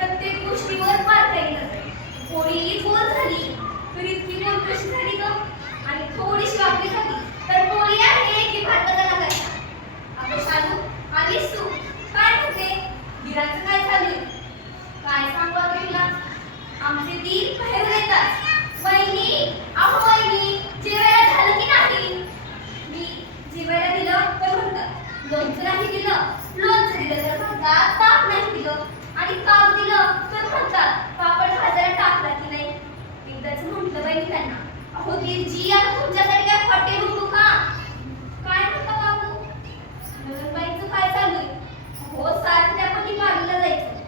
प्रत्येक गोष्टीवर बारकाईने नजर. थोडी गोल झाली तर इतकी गोल कशी झाली ग? आणि थोडीशी वाकडी झाली तर पोळी आहे की भाताचा नकाशा. अगं शालू, आलीस तू? काय म्हणते? दिराचं काय चालू? काय सांगू आता तुला? आमचे दीर बाहेरून येतात. वहिनी, अहो वहिनी, जेवायला झालं की नाही? मी जेवायला दिलं तर म्हणतात लोणचं नाही दिलं, लोणचं दिलं तर म्हणतात ताप नाही दिलं, आणि ताप दिलं तर म्हणतात पापड भाजायला टाकला की नाही. एकदाच म्हटलं वहिनी त्यांना, अहो दीरजी, आता तुमच्यासाठी काय हॉटेल उठू का? काय म्हणता बाबू? नंदबाईंचं काय चालू आहे? हो, सारखं त्या पती पार्लरला जायचं.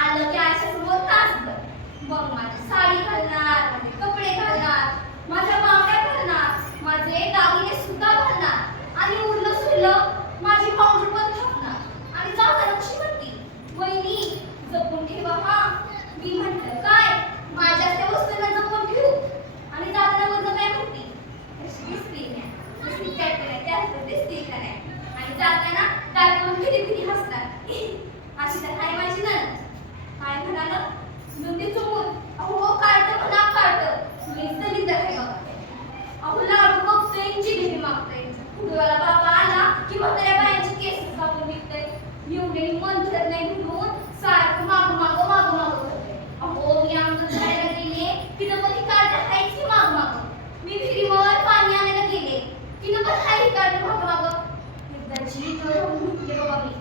आलं की आरशासमोर तासभर. मग माझी साडी घालणार, माझे कपडे घालणार, माझ्या बांगड्या घालणार, माझे दागिने सुद्धा घालणार, आणि उरलं सुरलं माझी पावडर पण थापणार. आणि जाताना कशी म्हणती, वहिनी जपून ठेवा हा. मी म्हटलं काय, माझ्या त्या वस्तूंना जपून ठेवू. आणि जाताना वरनं काय म्हणती, कशी दिसते नाही, कशी काय त्यात दिसते का नाही. आणि जाताना दाखवून फिरी फिरी हसतात. अशी तर आहे माझी नणंद. काय म्हणालं नंदी चुकून, अहो काढतं म्हणा काढतं, मीच दलित आहे बाबा. अहो लाडू बघतोय, जिलेबी मागतोय, फुटवाला बाबा आला की म्हाताऱ्या बायांची केस कापून निघतंय. एवढे मन धरत नाही म्हणून सारखं मागं मागं मागं मागं करतोय. अहो मी आमचं झाडायला गेले तिथं पण ही काढतं हायच की मागं मागं. मी विहिरीवर पाणी आणायला गेले तिथं पण हाय काढतं मागं मागं. एकदाची तर म्हटले बाबा मी,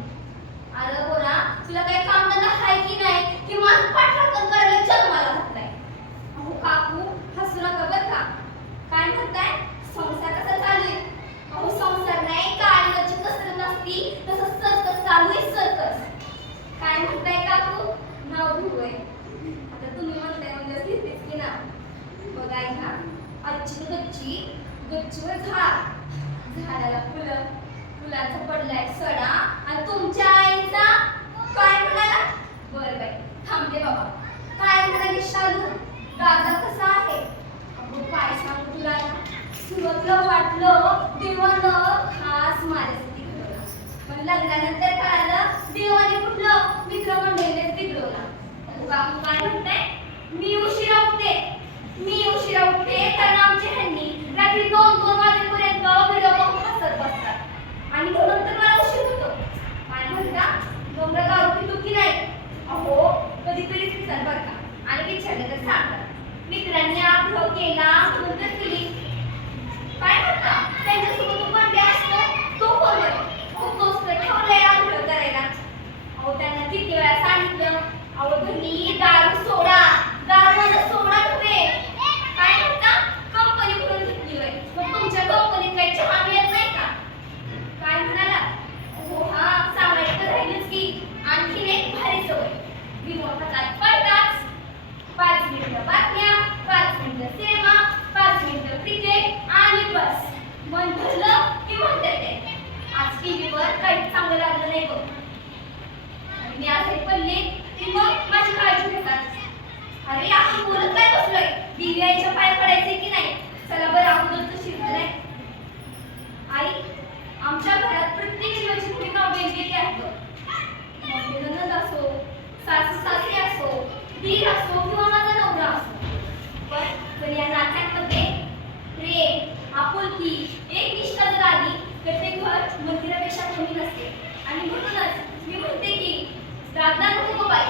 अरे बोला तुला काही काम धंदा हाय की नाही की माझं पाठराखण करायला जन्माला घातलाय. अहो काकू हसू नका बरं का. काय म्हणताय, संसार कसा चालू आहे? अहो संसार नाही, काळीवरची कसरत नसती तसं सर्कस चालू आहे, सर्कस. काय म्हणताय काकू? नाव घेऊय. आता तुम्ही म्हणताय म्हणजे घेतेच की ना. बघा ऐका, आजची गच्ची, गच्चीवर झाड, झाडाला फुलं, फुलांचा पडलाय सडा, आणि तुमच्या आईचा काय म्हणाला? बरं बाई थांबते बाबा. काय म्हणाली शालू, दादा कसा आहे? अगो काय सांगू तुला, सुरुवातीला वाटलं देवानं खास माझ्यासाठी घडवला, पण लग्नानंतर कळालं देवाने कुठलं मित्रमंडळीनेच बिघडवला. बाबू काय म्हणताय, मी उशिरा उठते, मी उशिरा उठते, कारण आमच्या ह्यांनी रात्री 2-2 वाजेपर्यंत व्हिडिओ बघून हसत बसतात, आणि म्हणून तर मला उशीर होतो. काय म्हणता, डोंगर गाव पितो की नाही? अहो कधीतरी दिसतात बरं का, आणि विचारलं तर सांगतात मित्रांनी आग्रह केला म्हणून तर केली. काय म्हणता, त्यांच्यासोबत बर्थडे असतो तो कोण आहे? तोच तर ठेवलाय आग्रह करायला. अहो त्यांना किती वेळा सांगितलं, अहो तुम्ही दारू सोडा, दारू मला सोडा तुम्ही. काय म्हणता, कंपनी करून घेतली होय, मग तुमच्या कंपनीत काही चहा मिळत नाही का? काय म्हणाला, हो हा सांगायचं तर राहिलंच की, आणखीन एक भारी सवय, रिमोट हातात पडताच 5 मिनिटं बातम्या, 5 मिनिटं सिनेमा, 5 मिनिटं क्रिकेट, आणि बस मन भरलं की म्हणते ते आज टीव्हीवर काही चांगलं लागलं नाही बघ. आणि मी आजारी पडले की मग माझी काळजी घेतात. अरे आपण बोलत काय बसलोय, दिव्याच्या पाय पडायचे की नाही? चला बरं अगोदरचं शिकलं नाही. आई, आमच्या घरात प्रत्येक जीवाची भूमिका वेगवेगळी आहे. मग नणंद असो, सासू सासरे असो, दीर असो किंवा माझा नवरा असो, पण या नात्यांमध्ये प्रेम, आपुलकी, एक निष्ठा जर आली तर ते घर मंदिरापेक्षा कमी नसते. आणि म्हणूनच मी म्हणते की दादा नको बाई,